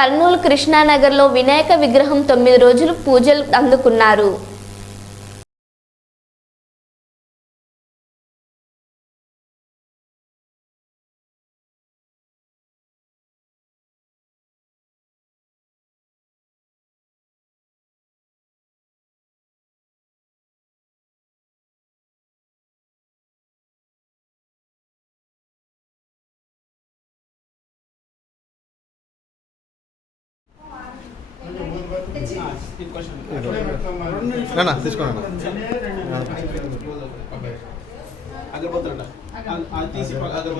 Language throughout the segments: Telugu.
కర్నూలు కృష్ణానగర్లో వినాయక విగ్రహం 9 రోజులు పూజలు అందుకున్నారు. తీసుకోండి అగరబత్తులు తీసి అగరబత్తులు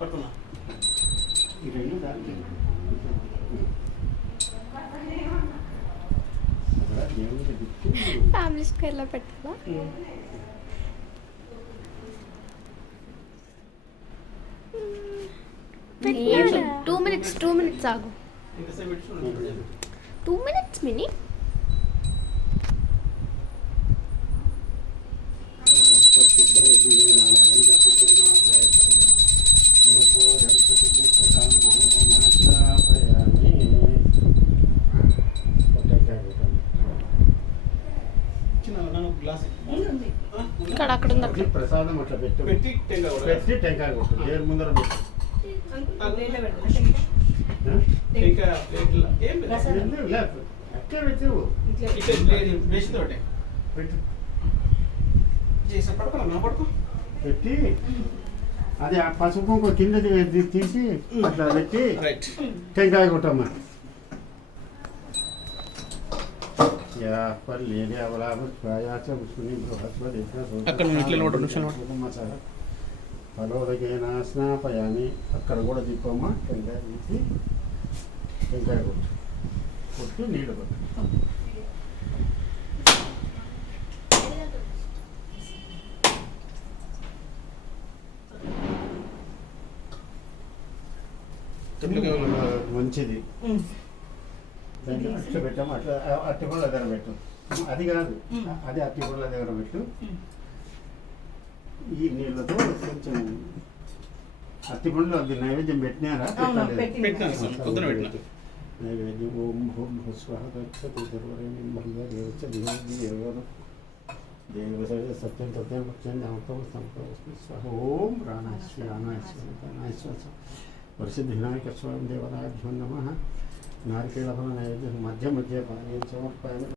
పట్టుకున్నా ఫ్యామిలీ స్క్వేర్లో పెట్టాలా? టూ మినిట్స్ ఆగు. 2 minutes మినీ. అక్కడ ఉంది ప్రసాదం అట్లా పెట్టి టెంకాయ కొట్టు దేవుడి ముందర పెట్టు. పెట్టి అది ఆ పసుపు కింద తీసి అట్లా పెట్టి టెంకాయ కొట్టమ్మా. ఫలోదకేనా స్నాపయామి. అక్కడ కూడా దీపమ్మా టెంకాయ తీసి టెంకాయ కొట్టు నీళ్ళు కొట్టు. మంచిది. దాన్ని అట్లా పెట్టాము. అట్లా అట్టిపళ్ళ దగ్గర పెట్టు. అది కాదు, అది అట్టిపళ్ళ దగ్గర పెట్టు. ఈ నీళ్ళతో కొంచెం అట్టిపండ్లు అది నైవేద్యం పెట్టినారా? నైవేద్యం ఓం హోం స్వాహ సత్యం సత్యం స్వాహ ఓం రానాశ్వరానాశ్వర పరిశుద్ధ వినాయక స్వామి దేవతాభ్యో నమః. నారికేళఫల నైవేద్యం మధ్య మధ్య పానీయం సమర్పయామి.